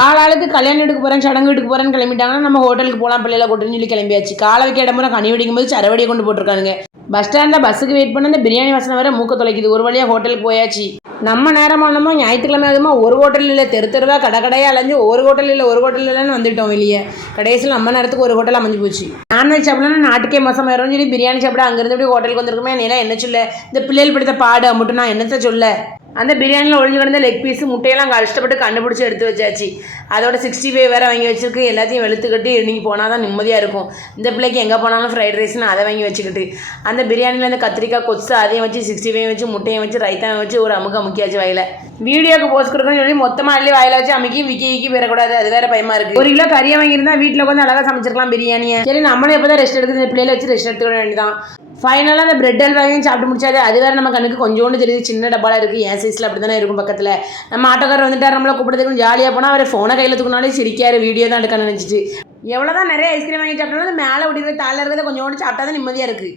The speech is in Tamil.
ஆளாளுக்கு கல்யாண வீட்டுக்கு போகிறேன் சடங்கு வீட்டுக்கு போகிறேன்னு கிளம்பிட்டாங்கன்னா நம்ம ஹோட்டலுக்கு போகலாம் பிள்ளைல கூட்டுன்னு சொல்லி கிளம்பியாச்சு. காலை வைக்க இடம் போகிற கனி வெடிக்கும் போது சரவடியை கொண்டு போட்டிருக்கானுங்க. பஸ் ஸ்டாண்டில் பஸ்ஸுக்கு வெயிட் பண்ண அந்த பிரியாணி வாசனை வர மூக்க தொலைக்குது. ஒரு வழியாக ஹோட்டலுக்கு போயாச்சு. நம்ம நேரமானமோ ஞாயிற்றுக்கிழமை அதுமா ஒரு ஹோட்டல் இல்லை தெரு தெருவா கடையாக அலைஞ்சு ஒரு ஹோட்டல் இல்லைன்னு வந்துட்டோம் வெளியே. கடைசியில் நம்ம நேரத்துக்கு ஒரு ஹோட்டல் அமைஞ்சு போச்சு. நான்வெஜ் சாப்பிடலாம் நாட்டுக்கே மாதம் வரும்னு சொல்லி பிரியாணி சாப்பிட அங்கேருந்து இப்படி ஹோட்டலுக்கு வந்திருக்குமே. நீலாம் என்ன சொல்ல இந்த பிள்ளைகள் படுத்த பாடு அம்முட்டு நான் என்னத்த சொல்ல. அந்த பிரியாணியில் ஒழிஞ்சு கிடந்த லெக் பீஸு முட்டையெல்லாம் கஷ்டப்பட்டு கண்டுபிடிச்சி எடுத்து வச்சாச்சு. அதோட 65 வேறு வாங்கி வச்சுருக்கு. எல்லாத்தையும் வெளுத்து கட்டி இன்றைக்கி போனால் தான் நிம்மதியாக இருக்கும். இந்த பிள்ளைக்கு எங்கே போனாலும் ஃப்ரைட் ரைஸ்னு அதை வாங்கி வச்சுக்கிட்டு அந்த பிரியாணியில் அந்த கத்திரிக்காய் கொத்து அதையும் வச்சு 65 வச்சு முட்டையும் வச்சு ரைத்தாவை வச்சு ஒரு அமுக்கியாச்சு வாயில். வீடியோக்கு போஸ்ட் கொடுக்கணும்னு சொல்லி மொத்தமாக அள்ளி வாயில் வச்சு அமுக்கி விக்கி பெறக்கூடாது. அது வேறு பயமாக இருக்குது. 1 கிலோ கறியை வாங்கியிருந்தா வீட்டில் கொஞ்சம் அழகாக சமைச்சிருக்கலாம் பிரியாணியை. சரி நம்மளே எப்போ தான் ரெஸ்ட் எடுக்குது இந்த பிள்ளைகளை வச்சு ரெஸ்ட் எடுத்துக்க வேண்டியதான். ஃபைனலாக அந்த பிரெட் அல்வாவையும் சாப்பிட்டு முடிச்சாது. அது வேறு நம்ம கண்ணுக்கு கொஞ்சோண்டு தெரியுது. சின்ன டப்பாலாக இருக்குது. என் சைஸில் அப்படி தானே இருக்கும் பக்கத்தில். நம்ம ஆட்டோக்காரர் வந்துட்டார். நம்மளை கூப்பிடுறதுக்கு ஜாலியாக போனால் அவர் ஃபோனை கையில் தூக்கினாலே சிரிக்காரு. வீடியோ தான் எடுக்க நினச்சிட்டு எவ்வளோ தான் நிறைய ஐஸ்கிரீம் வாங்கி சாப்பிட்டாலும் மேலே விடுற தாளில் இருக்கிறத கொஞ்சோண்டு சாப்பிட்டா தான் நிம்மதியாக இருக்குது.